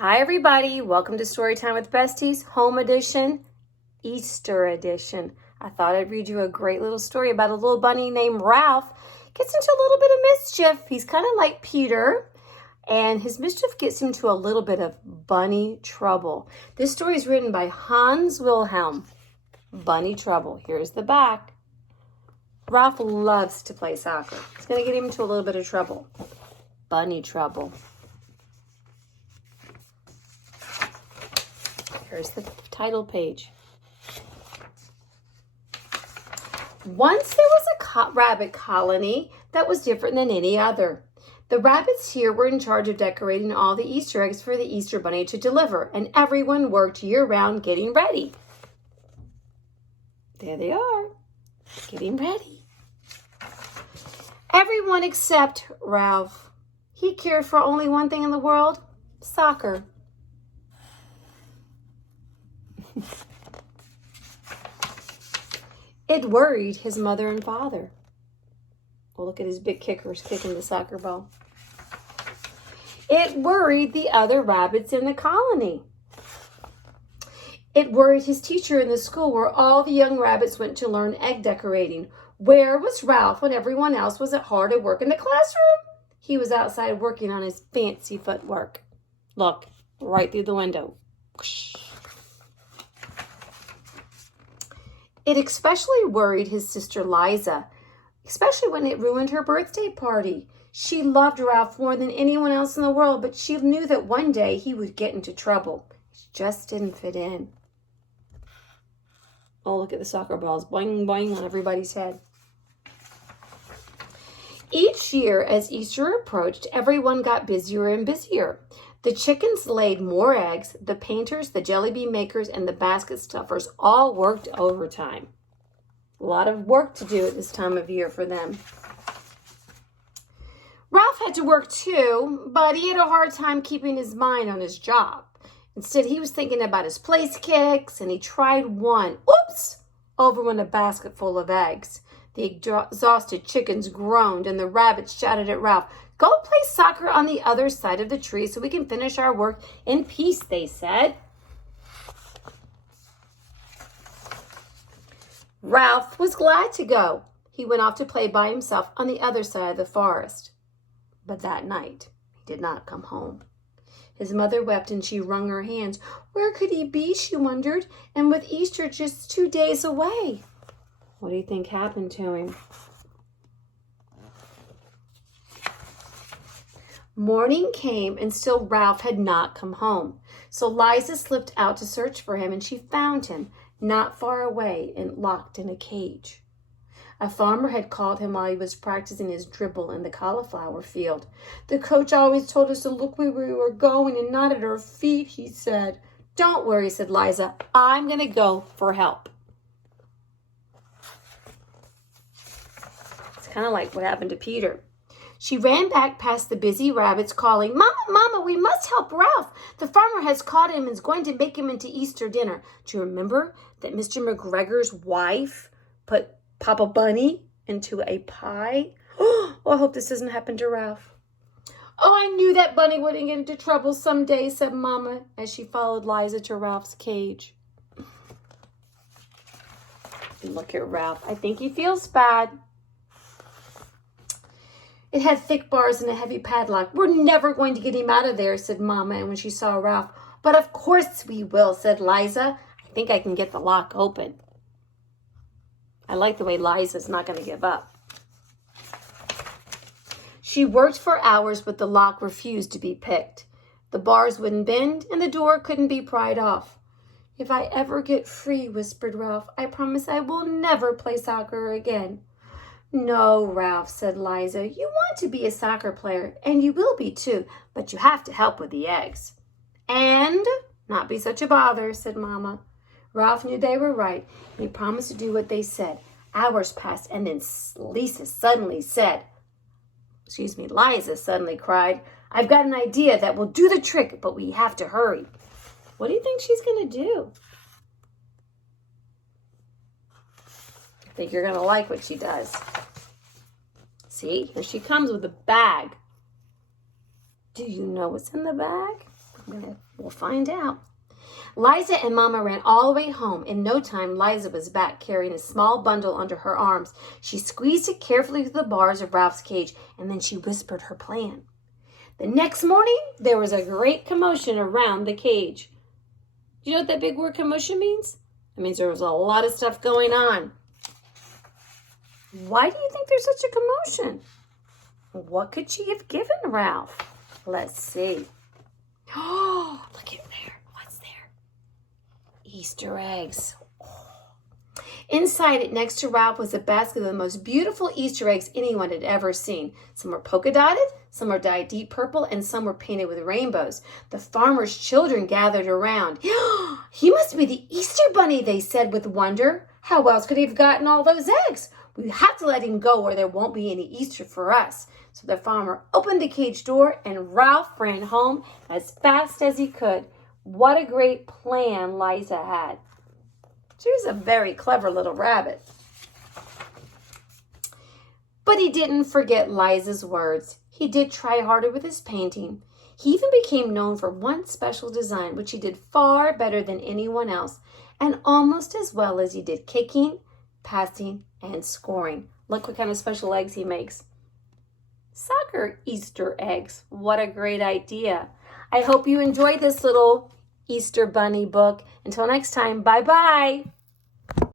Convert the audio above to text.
Hi everybody, welcome to Storytime with Besties, Home Edition, Easter Edition. I thought I'd read you a great little story about a little bunny named Ralph. Gets into a little bit of mischief. He's kind of like Peter, and his mischief gets him to a little bit of bunny trouble. This story is written by Hans Wilhelm. Bunny trouble. Here's the back. Ralph loves to play soccer. It's going to get him into a little bit of trouble. Bunny trouble. Here's the title page. Once there was a rabbit colony that was different than any other. The rabbits here were in charge of decorating all the Easter eggs for the Easter Bunny to deliver, and everyone worked year-round getting ready. There they are, getting ready. Everyone except Ralph. He cared for only one thing in the world, soccer. It worried his mother and father. Well, look at his big kickers kicking the soccer ball. It worried the other rabbits in the colony. It worried his teacher in the school where all the young rabbits went to learn egg decorating. Where was Ralph when everyone else was hard at work in the classroom? He was outside working on his fancy footwork. Look, right through the window. Whoosh. It especially worried his sister Liza, especially when it ruined her birthday party. She loved Ralph more than anyone else in the world, but she knew that one day he would get into trouble. He just didn't fit in. Oh, look at the soccer balls boing, boing on everybody's head. Each year, as Easter approached, everyone got busier and busier. The chickens laid more eggs. The painters, the jelly bean makers, and the basket stuffers all worked overtime. A lot of work to do at this time of year for them. Ralph had to work too, but he had a hard time keeping his mind on his job. Instead, he was thinking about his place kicks, and he tried one, over in a basket full of eggs. The exhausted chickens groaned, and the rabbits shouted at Ralph, "Go play soccer on the other side of the tree so we can finish our work in peace," they said. Ralph was glad to go. He went off to play by himself on the other side of the forest. But that night, he did not come home. His mother wept and she wrung her hands. Where could he be, she wondered, and with Easter just 2 days away? What do you think happened to him? Morning came and still Ralph had not come home. So Liza slipped out to search for him and she found him not far away and locked in a cage. A farmer had called him while he was practicing his dribble in the cauliflower field. The coach always told us to look where we were going and not at our feet, he said. Don't worry, said Liza. I'm going to go for help. It's kind of like what happened to Peter. She ran back past the busy rabbits calling, Mama, Mama, we must help Ralph. The farmer has caught him and is going to make him into Easter dinner. Do you remember that Mr. McGregor's wife put Papa Bunny into a pie? Oh, I hope this doesn't happen to Ralph. Oh, I knew that Bunny wouldn't get into trouble someday, said Mama, as she followed Liza to Ralph's cage. Look at Ralph. I think he feels bad. It had thick bars and a heavy padlock. We're never going to get him out of there, said Mama, and when she saw Ralph. But of course we will, said Liza. I think I can get the lock open. I like the way Liza's not going to give up. She worked for hours, but the lock refused to be picked. The bars wouldn't bend, and the door couldn't be pried off. If I ever get free, whispered Ralph, I promise I will never play soccer again. No, Ralph, said Liza, you want to be a soccer player, and you will be too, but you have to help with the eggs. And not be such a bother, said Mama. Ralph knew they were right, and he promised to do what they said. Hours passed, and then Liza suddenly cried, I've got an idea that will do the trick, but we have to hurry. What do you think she's going to do? I think you're going to like what she does. See, here she comes with a bag. Do you know what's in the bag? We'll find out. Liza and Mama ran all the way home. In no time, Liza was back carrying a small bundle under her arms. She squeezed it carefully through the bars of Ralph's cage, and then she whispered her plan. The next morning, there was a great commotion around the cage. Do you know what that big word commotion means? It means there was a lot of stuff going on. Why do you think there's such a commotion? What could she have given Ralph? Let's see. Oh, look in there. What's there? Easter eggs. Inside it, next to Ralph, was a basket of the most beautiful Easter eggs anyone had ever seen. Some were polka dotted, some were dyed deep purple, and some were painted with rainbows. The farmer's children gathered around. He must be the Easter Bunny, they said with wonder. How else could he have gotten all those eggs? We have to let him go or there won't be any Easter for us. So the farmer opened the cage door and Ralph ran home as fast as he could. What a great plan Liza had. She was a very clever little rabbit. But he didn't forget Liza's words. He did try harder with his painting. He even became known for one special design, which he did far better than anyone else, and almost as well as he did kicking, passing, and scoring. Look what kind of special eggs he makes. Soccer Easter eggs. What a great idea. I hope you enjoyed this little Easter Bunny book. Until next time, bye-bye.